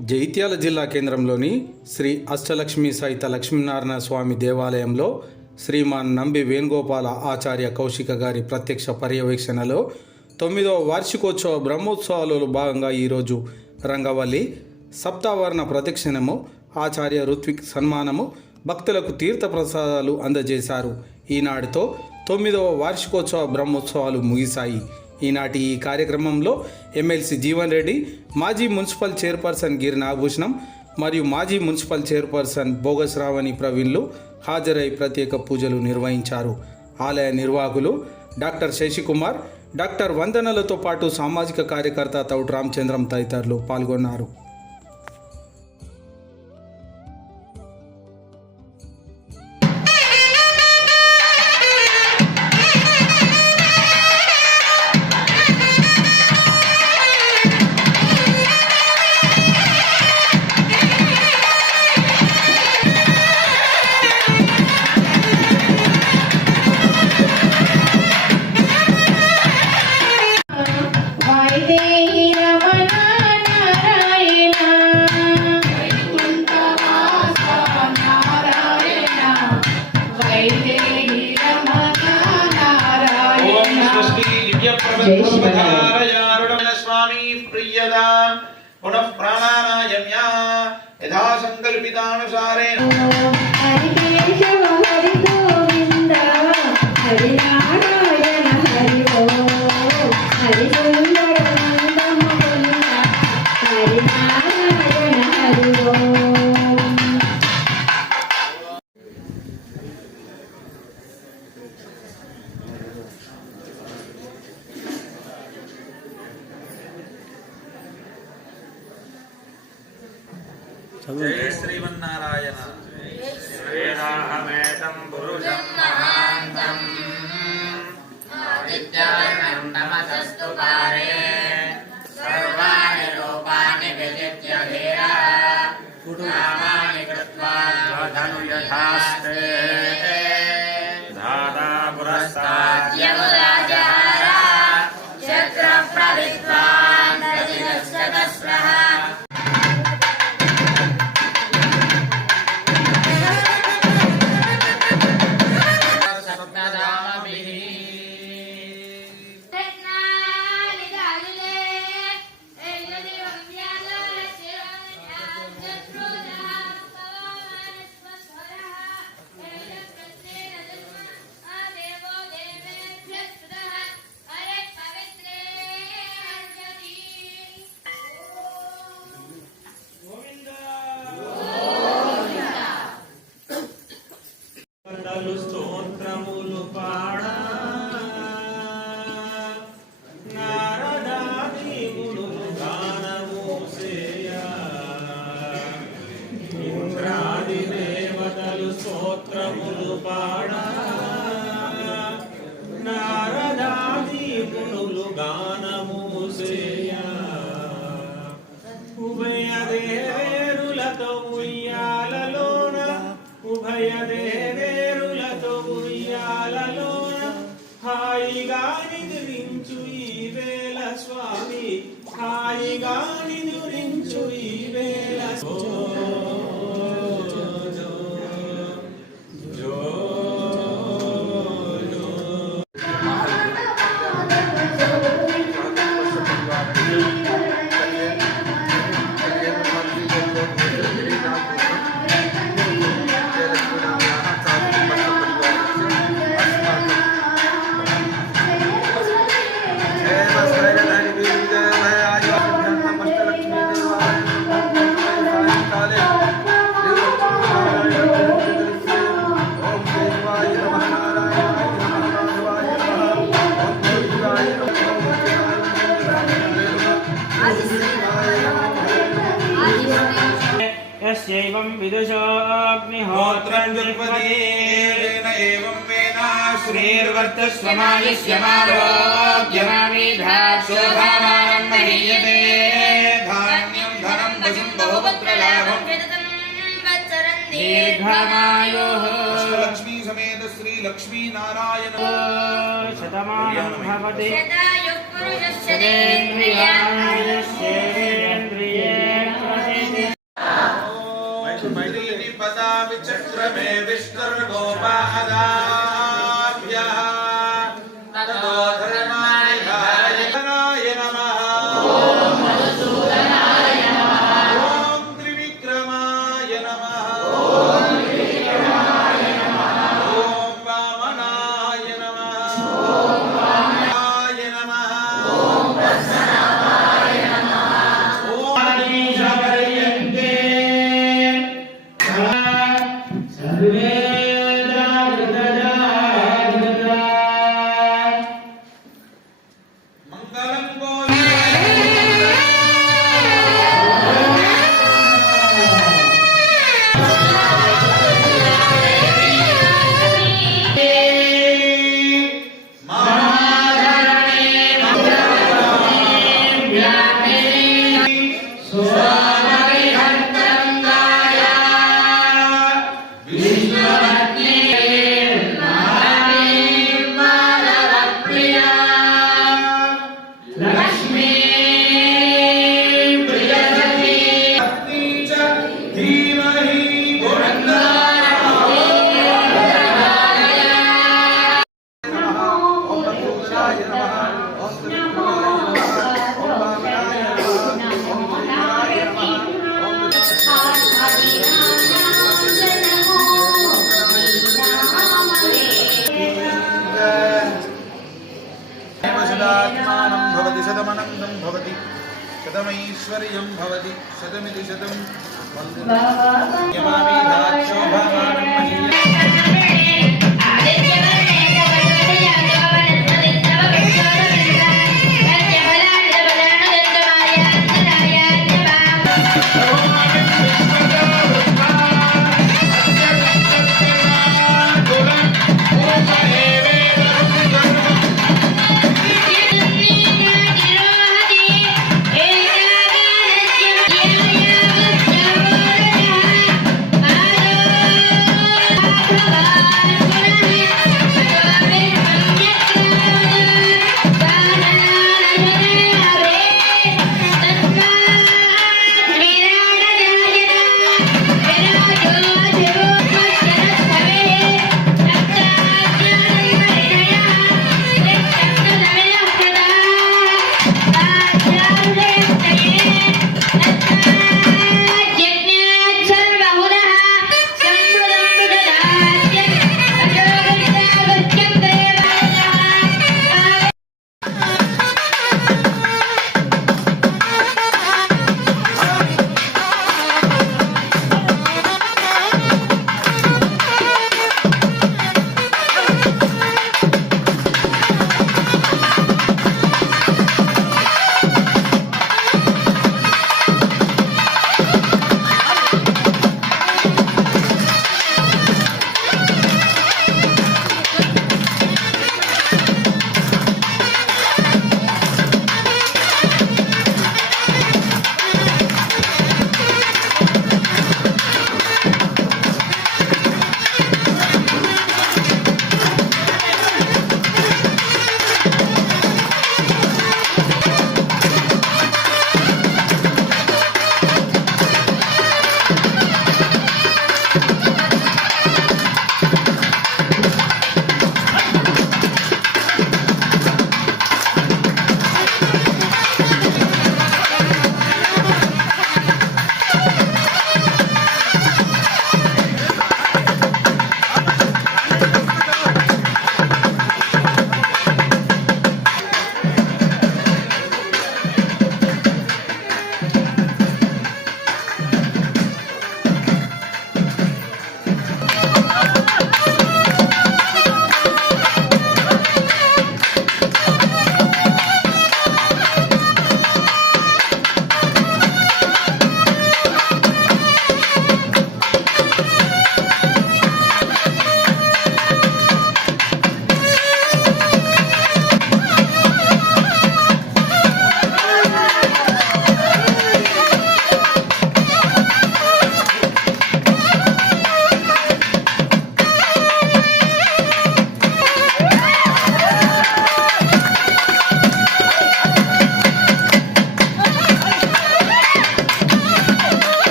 జైత్యాల జిల్లా కేంద్రంలోని శ్రీ అష్టలక్ష్మి సహిత లక్ష్మీనారాయణ స్వామి దేవాలయంలో శ్రీమాన్ నంబి వేణుగోపాల ఆచార్య కౌశిక గారి ప్రత్యక్ష పర్యవేక్షణలో తొమ్మిదవ వార్షికోత్సవ బ్రహ్మోత్సవాలలో భాగంగా ఈరోజు రంగవల్లి సప్తావరణ ప్రదక్షిణము ఆచార్య ఋత్విక్ సన్మానము భక్తులకు తీర్థ ప్రసాదాలు అందజేశారు. ఈనాటితో తొమ్మిదవ వార్షికోత్సవ బ్రహ్మోత్సవాలు ముగిశాయి. ఈనాటి ఈ కార్యక్రమంలో ఎమ్మెల్సీ జీవన్ రెడ్డి మాజీ మున్సిపల్ చైర్పర్సన్ గిరి నాగభూషణం మరియు మాజీ మున్సిపల్ చైర్పర్సన్ బోగస్ రావణి ప్రవీణ్లు హాజరై ప్రత్యేక పూజలు నిర్వహించారు. ఆలయ నిర్వాహకులు డాక్టర్ శశికుమార్ డాక్టర్ వందనలతో పాటు సామాజిక కార్యకర్త తౌట్ రామచంద్రం తదితరులు పాల్గొన్నారు. జై స్వామి ప్రియదా పునః ప్రాణానాయమ్యా యథా సంకల్పితానుసారేణ 干嘛？దేవేరులతో ఉయ్యాలలోన ఉభయ దేవేరులతో ఉయ్యాలలోన హాయిగా నిద్రించు ఈ వేళ స్వామి హాయిగా विदुषोऽग्निहोत्रं होत्रञ्जुर्पदेन एवं वेदा श्रीर्वर्तस्वमायुष्यमारोग्यमाविधाक्षोभामानं महीयते धान्यं धनं पशुं बहुपुत्रलाभं दीर्घमायुः। अष्टलक्ष्मी समेत श्री लक्ष्मी नारायण। शतमानं भवति। शतमनन्दं भवति। शतमैश्वर्यं भवति। शतमिति शतं यमामि दाक्षोभवानं